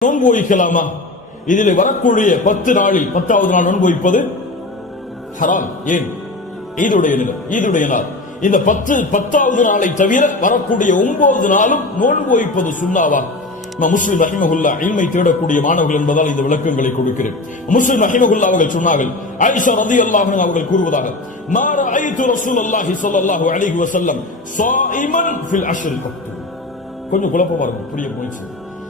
நோன்பு வைக்கலாமா இதில் வரக்கூடிய பத்து நாளில் பத்தாவது நாள் நோன்பு வைப்பது ஹராம். ஏன்? ஈதுடைய நிலம் ஈதுடைய நாள். இந்த பத்து பத்தாவது நாளை தவிர வரக்கூடிய ஒன்பது நாளும் நோன்பு வைப்பது சுண்ணாவா? நான் முஸ்லிம் ரஹிமகுல்லா இல்மை தேடக்கூடிய மாணவர்கள் என்பதால் இந்த விளக்கங்களை கொடுக்கிறேன். முஸ்லிம் ரஹிமகுல்லா அவர்கள் சொன்னார்கள் ஆயிஷா ரதி அல்லாஹ் அவர்கள் கூறுவதாக மாற ஐத்து ரசூல் அல்லாஹி ஸல்லல்லாஹு அலிஹி வசல்லம் ஃபில் அஷ்ரில் கொஞ்சம் குழப்பமா இருக்கும் புரிய முயற்சி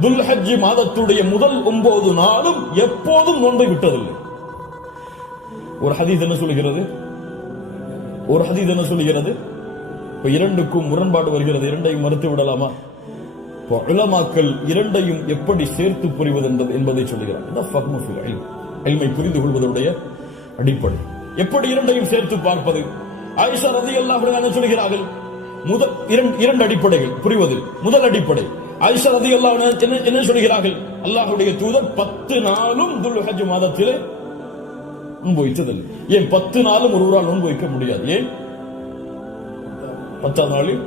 துல்ஹஜ் மாதத்துடைய முதல் ஒன்பது நாளும் எப்போதும் நோன்பை விட்டதில்லை. ஒரு ஹதீஸ் என்ன சொல்லுகிறது? ஒரு ஹதீஸ் என்ன சொல்லுகிறது? இப்ப இரண்டுக்கும் முரண்பாடு வருகிறது. இரண்டையும் மறுத்து விடலாமா? இப்போ உலமாக்கள் இரண்டையும் எப்படி சேர்த்து புரிவது என்பதை சொல்லுகிறார். இதான் புரிந்து கொள்வதனுடைய அடிப்படை. எப்படி இரண்டையும் சேர்த்து பார்ப்பது? ஆயிஷா ரதி என்ன சொல்கிறார்கள் முதல் இரண்டு இரண்டு அடிப்படைகள். புரிவது முதல் அடிப்படை. ஆயிஷா ரதி என்ன என்ன சொல்கிறார்கள்? அல்லாஹுடைய தூதர் பத்து நாளும் துல்ஹஜ் மாதத்திலே நோன்பு ஏன் பத்து நாளும் ஒருவரால் நோன்பு வைக்க முடியாது? ஏன்? பத்தாம் நாளில்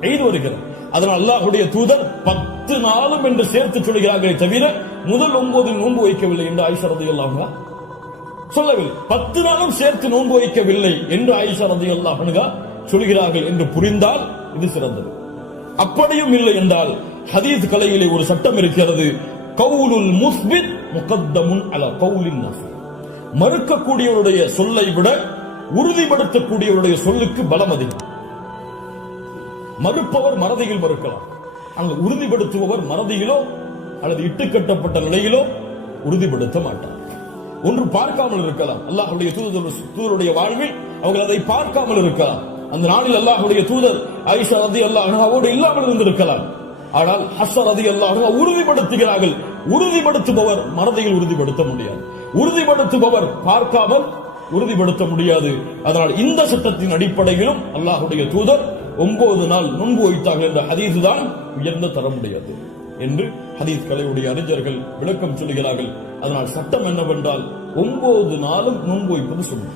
எய்து வருகிறது. அதனால் அல்லாஹுடைய தூதர் பத்து நாளும் என்று சேர்த்து சொல்கிறார்களே தவிர முதல் ஒன்பதில் நோன்பு வைக்கவில்லை என்று ஆயிஷா ரதி சொல்லவில்லை. பத்து நாளும் சேர்த்து நோன்பு வைக்கவில்லை என்று ஆயிஷா ரதி அல்லாஹனுகா சொல்கிறார்கள் என்று புரிந்தால் இது சிறந்தது. அப்படியும் இல்லை என்றால் ஹதீஸ் கலையிலே ஒரு சட்டம் இருக்கிறது. கவுலுல் முஸ்பித் முகத்தமுன் அல கவுலின் மறுக்கக்கூடியவருடைய சொல்லை விட உறுதிப்படுத்தக்கூடியவருடைய சொல்லுக்கு பலம் அதிகம். மறுப்பவர் மறதியில் மறுக்கலாம். ஆனால் உறுதிப்படுத்துபவர் மறதியிலோ அல்லது இட்டுக்கட்டப்பட்ட நிலையிலோ உறுதிப்படுத்த மாட்டார். ஒன்று பார்க்காமல் இருக்கலாம். அல்லாஹுடைய தூதருடைய வாழ்வில் அவர்கள் அதை பார்க்காமல் இருக்கலாம். அந்த நாளில் அல்லாஹுடைய தூதர் ஐஷா ரதி அல்லாஹ் அவரோடு இல்லாமல் இருந்திருக்கலாம். ஆனால் ஹஸ்ஸர் ரதி அல்லாஹ் உறுதிப்படுத்துகிறார்கள். உறுதிப்படுத்துபவர் மனதையில் உறுதிப்படுத்த முடியாது. உறுதிப்படுத்துபவர் பார்க்காமல் உறுதிப்படுத்த முடியாது. அதனால் இந்த சட்டத்தின் அடிப்படையிலும் அல்லாஹுடைய தூதர் ஒன்பது நாள் நோன்பு வைத்தார்கள் என்ற ஹதீஸ் தான் உயர்ந்த தரமுடையது என்று ஹதீஸ் கலையுடைய அறிஞர்கள் விளக்கம் சொல்கிறார்கள் அதனால் சட்டம் என்னவென்றால் ஒன்பது நாளும் நோன்பு வைப்பது சொல்லும்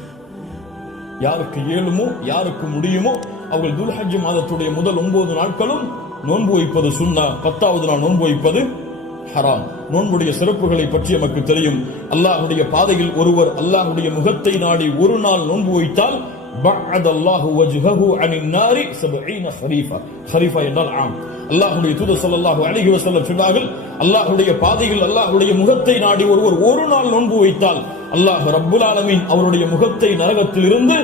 யாருக்கு இயலுமோ யாருக்கு முடியுமோ அவர்கள் துல்ஹஜ் மாதத்துடைய முதல் ஒன்பது நாட்களும் நோன்பு வைப்பது சுண்ணா பத்தாவது நாள் நோன்பு வைப்பது ஹராம். நோன்புடைய சிறப்புகளை பற்றி நமக்கு தெரியும். அல்லாஹுடைய பாதையில் ஒருவர் அல்லாஹுடைய முகத்தை நாடி ஒரு நாள் நோன்பு வைத்தால் அல்லாஹுடைய அல்லாஹு வஜ்ஹஹு அனின் நாரி 70 ஹரீஃபா. ஹரீஃபா என்றால் ஆம். சொன்னார்கள் அல்லாஹ்வுடைய பாதையில் அல்லாஹ்வுடைய முகத்தை நாடி ஒருவர் ஒரு நாள் நோன்பு வைத்தால் அல்லாஹ் ரப்புல் ஆலமீன் அவருடைய முகத்தை நரகத்தில் இருந்து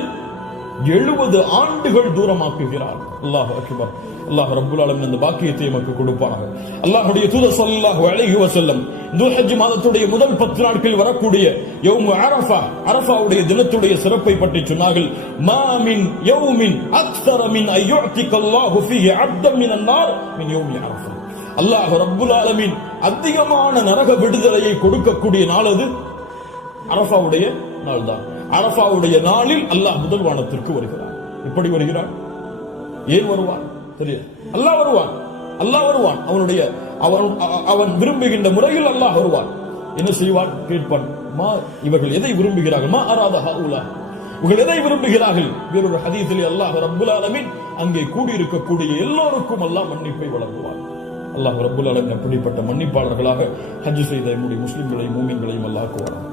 எழுபது ஆண்டுகள் தூரமாக்குகிறார். அல்லாஹ் அக்பர். அல்லாஹ் ரப்புல் ஆலமீன் அந்த பாக்கியத்தை நமக்கு கொடுப்பானாக. அல்லாஹ்வுடைய தூதர் ஸல்லல்லாஹு அலைஹி வஸல்லம் துல்ஹஜ் மாதத்துடைய முதல் பத்து நாட்களில் வரக்கூடிய யௌம் அரஃபா அரஃபாவுடைய தினத்துடைய சிறப்பை பற்றி சொன்னார்கள். மா மின் யௌமின் அக்ஸர மின் அய்யுஅதிக ஃபீஹி அப்தம் மினன் நார் மின் யௌமி அரஃபா. அல்லாஹ் ரப்புல் ஆலமீன் அதிகமான நரக விடுதலையை கொடுக்கக்கூடிய நாள் அது அரபாவுடைய நாள் தான் அரபாவுடைய நாளில் அல்லாஹ் முதல் வானத்திற்கு வருகிறார் எப்படி வருகிறார் ஏன் வருவான்? தெரியாது. அல்லாஹ் வருவான். அல்லாஹ் வருவான். அவனுடைய அவன் அவன் விரும்புகின்ற முறையில் அல்லாஹ் வருவான். என்ன செய்வான்? கேட்பான். மா இவர்கள் எதை விரும்புகிறார்கள்? மா அராத ஹவுலா. இவர்கள் எதை விரும்புகிறார்கள்? வேறொரு ஹதீஸிலே அல்லாஹ் ரப்புல் ஆலமின் அங்கே கூடியிருக்கக்கூடிய எல்லோருக்கும் அல்லாஹ் மன்னிப்பை வழங்குவான். அல்லாஹ் ரப்புல் ஆலமின் அப்படிப்பட்ட மன்னிப்பாளர்களாக ஹஜ் செய்த நம்முடைய முஸ்லிம்களையும் மூமின்களையும் அல்லாஹ்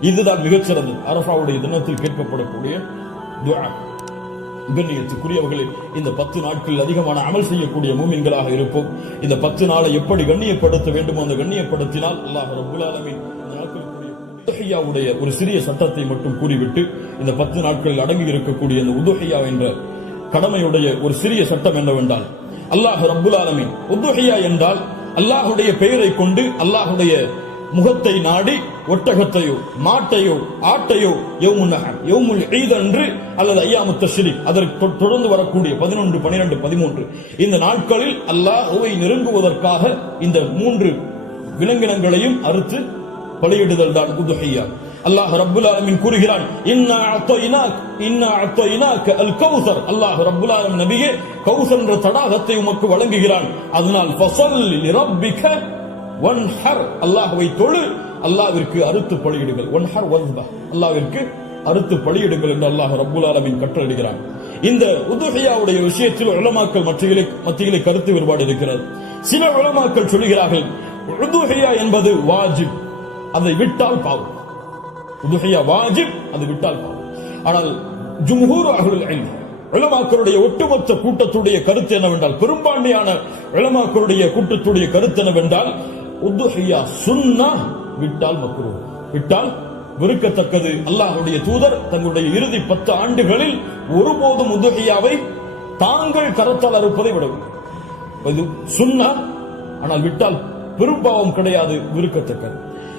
இதுதான் மிகச்சிறந்தது. அரபாவுடைய தினத்தில் கேட்கப்படக்கூடிய துஆ. கண்ணியத்துக்குரியவர்களே இந்த பத்து நாட்களில் அதிகமான அமல் செய்யக்கூடிய மூமின்களாக இருப்போம். இந்த பத்து நாளை எப்படி கண்ணியப்படுத்த வேண்டுமோ அந்த கண்ணியப்படுத்தினால் அல்லாஹ் ரப்புல் ஆலமின் இந்த ஒரு சிறிய சட்டத்தை மட்டும் கூறிவிட்டு இந்த பத்து நாட்களில் அடங்கி இருக்கக்கூடிய இந்த உதுஹையா என்ற கடமையுடைய ஒரு சிறிய சட்டம் என்னவென்றால் அல்லாஹ் ரபுல் ஆலமின் உதுஹையா என்றால் அல்லாஹுடைய பெயரை கொண்டு அல்லாஹுடைய முகத்தை நாடி ஒட்டகத்தையோ மாட்டையோ ஆட்டையோ யௌமுல் நஹர் ஈத் அன்று அல்லது ஐயாமு சிறி அதற்கு தொ- தொடர்ந்து வரக்கூடிய பதினொன்று பனிரெண்டு பதிமூன்று இந்த நாட்களில் அல்லாஹ்வை நெருங்குவதற்காக இந்த மூன்று விலங்கினங்களையும் அறுத்து பலியிடுதல் தான் உதுஹியா. அல்லாஹ் ரப்புல் ஆலமின் கூறுகிறான் இன்னா அத்தயினாக் இன்னா அத்தயினாக் அல் கௌசர் அல்லாஹ் ரப்புல் ஆலம் நபியே கௌசர் என்ற தடாகத்தை உமக்கு வழங்குகிறான். அதனால் ஃபசல் ரப்பிக ஒன் ஹர் அல்லாஹ்வை தொழு அல்லாஹ்விற்கு அறுத்து பலியிடுங்கள். வன்ஹர் வஸ்பா. அல்லாஹ்விற்கு அறுத்து பலியிடுங்கள் என்று அல்லாஹ் ரப்புல் ஆலமின் கட்டளையிடுகிறான். இந்த உதுஹியாவுடைய விஷயத்தில் உலமாக்கள் மத்தியிலே மத்தியிலே கருத்து வேறுபாடு இருக்கிறது. சில உலமாக்கள் சொல்கிறார்கள் உதுஹியா என்பது வாஜிப் அதை விட்டால் பாவம். உதுஹியா வாஜிப் அது விட்டால் ஆனால் ஜும்ஹூர் அஹ்லுல் இல்ம் உலமாக்களுடைய ஒட்டுமொத்த கூட்டத்துடைய கருத்து என்னவென்றால் பெரும்பான்மையான உலமாக்களுடைய கூட்டத்துடைய கருத்து என்னவென்றால் உதுஹியா சுன்னா விட்டால் மக்ரூ. விட்டால் வெறுக்கத்தக்கது. அல்லாஹுடைய தூதர் தங்களுடைய இறுதி பத்து ஆண்டுகளில் ஒருபோதும் உதுஹியாவை தாங்கள் கரத்தால் அறுப்பதை விடவில்லை இது சுன்னா ஆனால் விட்டால் பெரும்பாவம் கிடையாது விருக்கத்தக்கது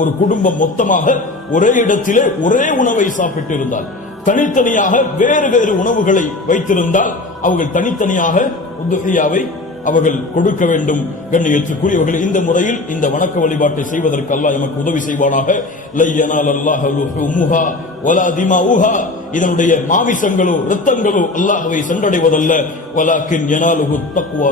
ஒரு குடும்பம் மொத்தமாக ஒரே இடத்திலே ஒரே உணவை சாப்பிட்டு இருந்தால் தனித்தனியாக வேறு வேறு உணவுகளை வைத்திருந்தால் அவர்கள் தனித்தனியாக உதுகையாவை அவர்கள் கொடுக்க வேண்டும் கண்ணியத்துக்குரியவர்கள் இந்த முறையில் இந்த வணக்க வழிபாட்டை செய்வதற்கு அல்லாஹ் எமக்கு உதவி செய்வானாக. லையனால் அல்லாஹ் லுஹுமுஹா வலா திமாஉஹா இதனுடைய மாமிசங்களோ இரத்தங்களோ அல்லாஹவை சென்றடைவதல்ல. வலாக்கின் யனாலுஹு தக்வா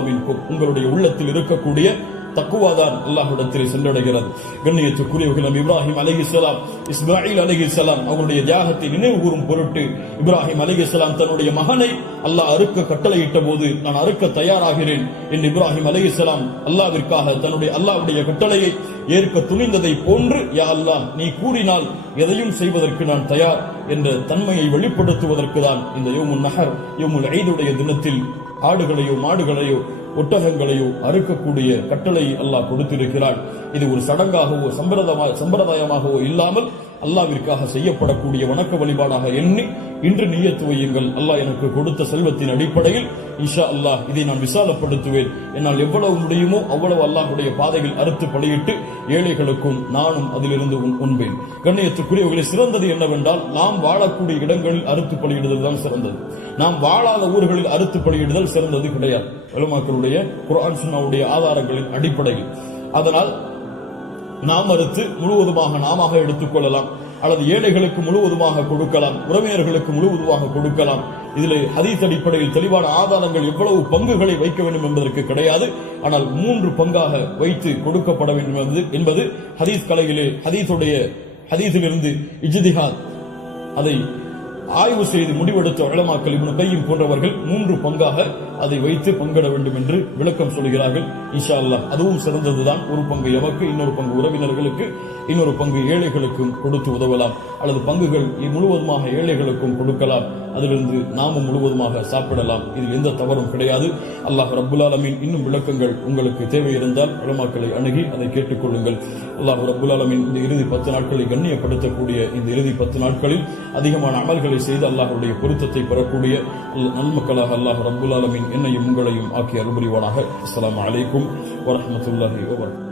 உங்களுடைய உள்ளத்தில் இருக்கக்கூடிய தக்குவாதான் அல்லாஹ்விடத்தில் சென்றடைகிறது. கண்ணியத்துக்குரியவர்கள் நபி இப்ராஹிம் அலைஹிஸ்ஸலாம் இஸ்மாயில் அலைஹிஸ்ஸலாம் அவருடைய தியாகத்தை நினைவு கூறும் பொருட்டு இப்ராஹிம் அலைஹிஸ்ஸலாம் தன்னுடைய மகனை அல்லாஹ் அறுக்க கட்டளையிட்ட போது நான் அறுக்க தயாராகிறேன் என்று இப்ராஹிம் அலைஹிஸ்ஸலாம் அல்லாவிற்காக தன்னுடைய அல்லாவுடைய கட்டளையை ஏற்க துணிந்ததை போன்று யா அல்லாஹ் நீ கூறினால் எதையும் செய்வதற்கு நான் தயார் என்ற தன்மையை வெளிப்படுத்துவதற்கு தான் இந்த யோமுன் நகர் யோமுல் ஐதுடைய தினத்தில் ஆடுகளையோ மாடுகளையோ ஒட்டகங்களையோ அறுக்கக்கூடிய கட்டளை அல்லாஹ் கொடுத்திருக்கிறான். இது ஒரு சடங்காகவோ சம்பிரதமா- சம்பிரதாயமாகவோ இல்லாமல் அல்லாவிற்காக செய்யப்படக்கூடிய வணக்க வழிபாடாக எண்ணி இன்று நீயத்துவையுங்கள் அல்லாஹ் எனக்கு கொடுத்த செல்வத்தின் அடிப்படையில் இன்ஷா அல்லாஹ் இதை நான் விசாலப்படுத்துவேன். என்னால் எவ்வளவு முடியுமோ அவ்வளவு அல்லாஹுடைய பாதையில் அறுத்து பலியிட்டு ஏழைகளுக்கும் நானும் அதிலிருந்து உண்பேன். கண்ணியத்துக்குரியவர்களை சிறந்தது என்னவென்றால் நாம் வாழக்கூடிய இடங்களில் அறுத்து பலியிடுதல் தான் சிறந்தது. நாம் வாழாத ஊர்களில் அறுத்து பலியிடுதல் சிறந்தது கிடையாது. வலுமாக்களுடைய குரான் சுன்னாவுடைய ஆதாரங்களின் அடிப்படையில். அதனால் நாம் அறுத்து முழுவதுமாக நாமாக எடுத்துக்கொள்ளலாம் அல்லது ஏழைகளுக்கு முழுவதுமாக கொடுக்கலாம் உறவினர்களுக்கு முழுவதுமாக கொடுக்கலாம். இதில் ஹதீஸ் அடிப்படையில் தெளிவான ஆதாரங்கள் எவ்வளவு பங்குகளை வைக்க வேண்டும் என்பதற்கு கிடையாது. ஆனால் மூன்று பங்காக வைத்து கொடுக்கப்பட வேண்டும் என்பது ஹதீஸ் கலையிலே ஹதீஸுடைய ஹதீஸிலிருந்து இஜ்திஹாத் அதை ஆய்வு செய்து முடிவெடுத்த வளமாக்கல் இப்னு கையும் போன்றவர்கள் மூன்று பங்காக அதை வைத்து பங்கிட வேண்டும் என்று விளக்கம் சொல்கிறார்கள் இன்ஷா அல்லாஹ் அதுவும் சிறந்ததுதான். ஒரு பங்கு எமக்கு இன்னொரு பங்கு உறவினர்களுக்கு இன்னொரு பங்கு ஏழைகளுக்கும் கொடுத்து உதவலாம். அல்லது பங்குகள் முழுவதுமாக ஏழைகளுக்கும் கொடுக்கலாம். அதிலிருந்து நாமும் முழுவதுமாக சாப்பிடலாம். இதில் எந்த தவறும் கிடையாது. அல்லாஹ் ரப்புல் ஆலமீன் இன்னும் விளக்கங்கள் உங்களுக்கு தேவை இருந்தால் உலமாக்களை அணுகி அதை கேட்டுக்கொள்ளுங்கள் அல்லாஹ் ரப்புல் ஆலமீன் இந்த இறுதி பத்து நாட்களை கண்ணியப்படுத்தக்கூடிய இந்த இறுதி பத்து நாட்களில் அதிகமான அமல்களை செய்து அல்லாஹருடைய பொருத்தத்தை பெறக்கூடிய நன்மக்களாக அல்லாஹ் ரபுல் ஆலமீன் என்னையும் உங்களையும் ஆக்கி அருள்புரிவானாக. அஸ்லாம் அலைக்கும் வரமத்துல்லாஹி வபரகாத்துஹு